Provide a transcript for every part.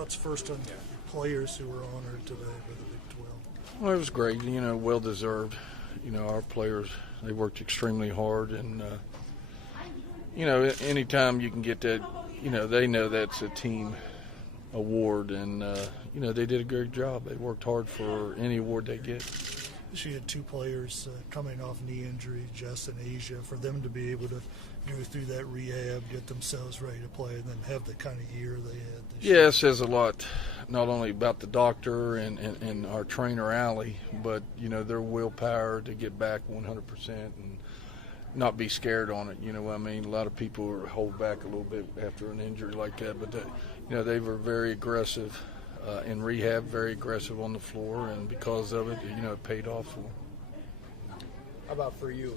thoughts first on players who were honored today by the Big 12? Well, it was great. Well deserved. Our players, they worked extremely hard, and anytime you can get that, they know that's a team award, and they did a great job. They worked hard for any award they get. She had two players coming off knee injury, Jess and Asia, for them to be able to go through that rehab, get themselves ready to play, and then have the kind of year they had this year. Yeah, it says a lot, not only about the doctor and our trainer, Allie, but, their willpower to get back 100% and not be scared on it. A lot of people hold back a little bit after an injury like that, but, they were very aggressive in rehab, very aggressive on the floor, and because of it, it paid off for them. How about for you,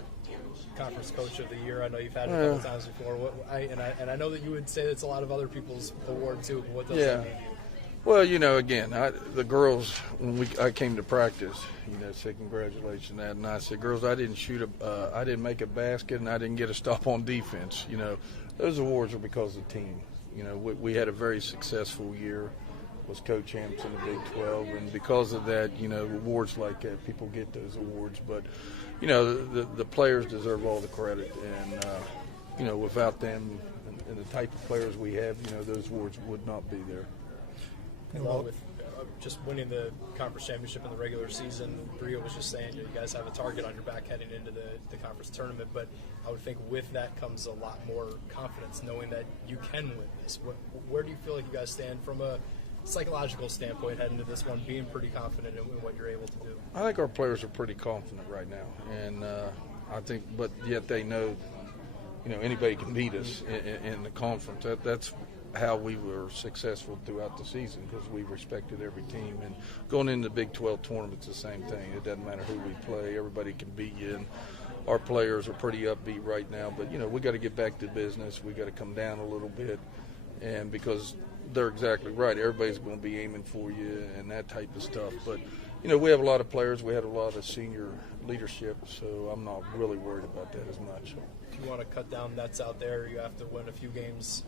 Conference Coach of the Year? I know you've had it a couple times before. I know that you would say it's a lot of other people's award too, but what does that mean to you? Well, again, the girls, when I came to practice, said congratulations on that, and I said, girls, I didn't make a basket, and I didn't get a stop on defense. Those awards are because of the team. We had a very successful year, was co-champs in the Big 12, and because of that, awards like that, people get those awards. But, the players deserve all the credit, and, without them and the type of players we have, those awards would not be there. Along with just winning the conference championship in the regular season, Bria was just saying, you guys have a target on your back heading into the conference tournament, but I would think with that comes a lot more confidence, knowing that you can win this. Where do you feel like you guys stand from a psychological standpoint heading into this one, being pretty confident in what you're able to do? I think our players are pretty confident right now, and I think, but yet they know, anybody can beat us in the conference. That's how we were successful throughout the season, because we respected every team. And going into the Big 12 tournament's the same thing. It doesn't matter who we play. Everybody can beat you. And our players are pretty upbeat right now. But, we got to get back to business. We got to come down a little bit. And because they're exactly right. Everybody's going to be aiming for you and that type of stuff. But, we have a lot of players. We had a lot of senior leadership, so I'm not really worried about that as much. If you want to cut down nets out there, you have to win a few games,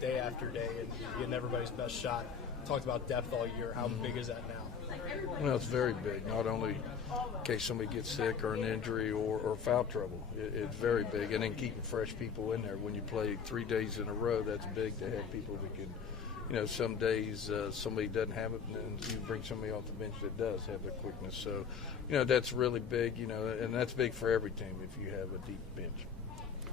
day after day, and getting everybody's best shot. Talked about depth all year. How big is that now? Well, it's very big, not only in case somebody gets sick or an injury or foul trouble. It's very big. And then keeping fresh people in there. When you play 3 days in a row, that's big to have people that can, some days somebody doesn't have it, and then you bring somebody off the bench that does have the quickness. So, that's really big, and that's big for every team if you have a deep bench.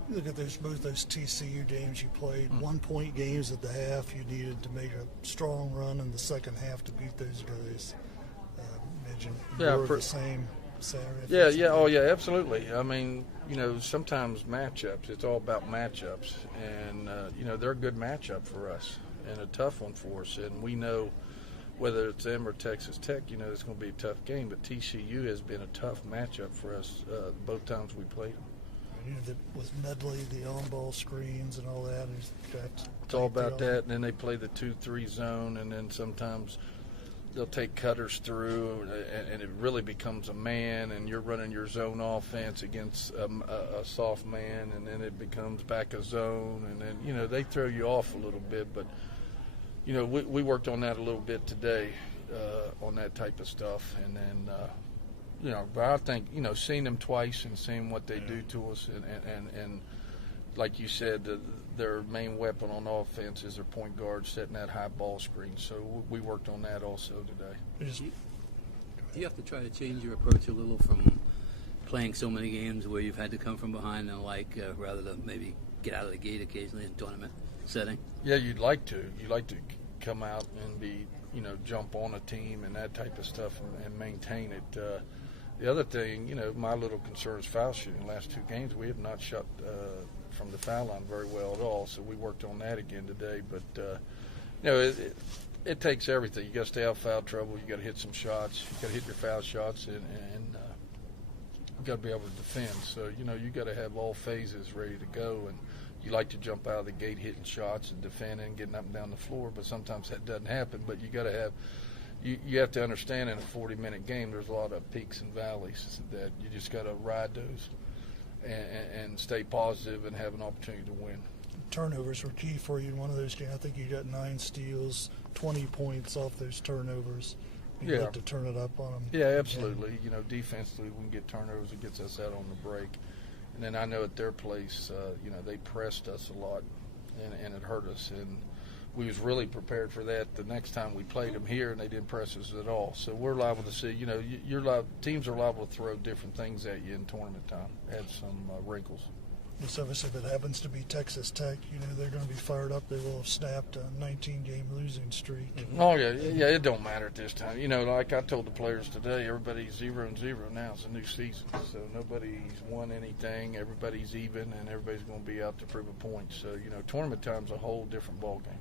You look at both those TCU games you played, 1-point games at the half. You needed to make a strong run in the second half to beat those guys. Imagine more of the same Saturday. Yeah, absolutely. Sometimes matchups, it's all about matchups. And, they're a good matchup for us and a tough one for us. And we know whether it's them or Texas Tech, it's going to be a tough game. But TCU has been a tough matchup for us both times we played them. With Medley, the on-ball screens and all that. It's all about that, and then they play the 2-3 zone, and then sometimes they'll take cutters through, and it really becomes a man, and you're running your zone offense against a soft man, and then it becomes back a zone, and then, they throw you off a little bit. But, we worked on that a little bit today on that type of stuff, and then but I think, seeing them twice and seeing what they do to us, and like you said, their main weapon on offense is their point guard setting that high ball screen. So we worked on that also today. Do you have to try to change your approach a little from playing so many games where you've had to come from behind and rather than maybe get out of the gate occasionally in tournament setting? Yeah, you'd like to. You'd like to come out and be, jump on a team and that type of stuff and maintain it. The other thing, my little concern is foul shooting. The last 2 games, we have not shot from the foul line very well at all, so we worked on that again today. But, it takes everything. You got to stay out of foul trouble. You got to hit some shots. You got to hit your foul shots, and you got to be able to defend. So, you got to have all phases ready to go, and you like to jump out of the gate hitting shots and defending and getting up and down the floor, but sometimes that doesn't happen. But you got to have you have to understand in a 40-minute game there's a lot of peaks and valleys that you just got to ride those and stay positive and have an opportunity to win. turnovers were key for you in one of those games. I think you got 9 steals, 20 points off those turnovers. You had to turn it up on them. Yeah, absolutely. You know, defensively, when we get turnovers, it gets us out on the break. And then I know at their place, you know, they pressed us a lot, and it hurt us. And we was really prepared for that the next time we played them here, and they didn't press us at all. So we're liable to see, you know, teams are liable to throw different things at you in tournament time, add some wrinkles. So obviously, if it happens to be Texas Tech, you know, they're going to be fired up. They will have snapped a 19-game losing streak. Oh, yeah, it don't matter at this time. You know, like I told the players today, everybody's 0-0 now. It's a new season, so nobody's won anything. Everybody's even, and everybody's going to be out to prove a point. So, you know, tournament time's a whole different ballgame.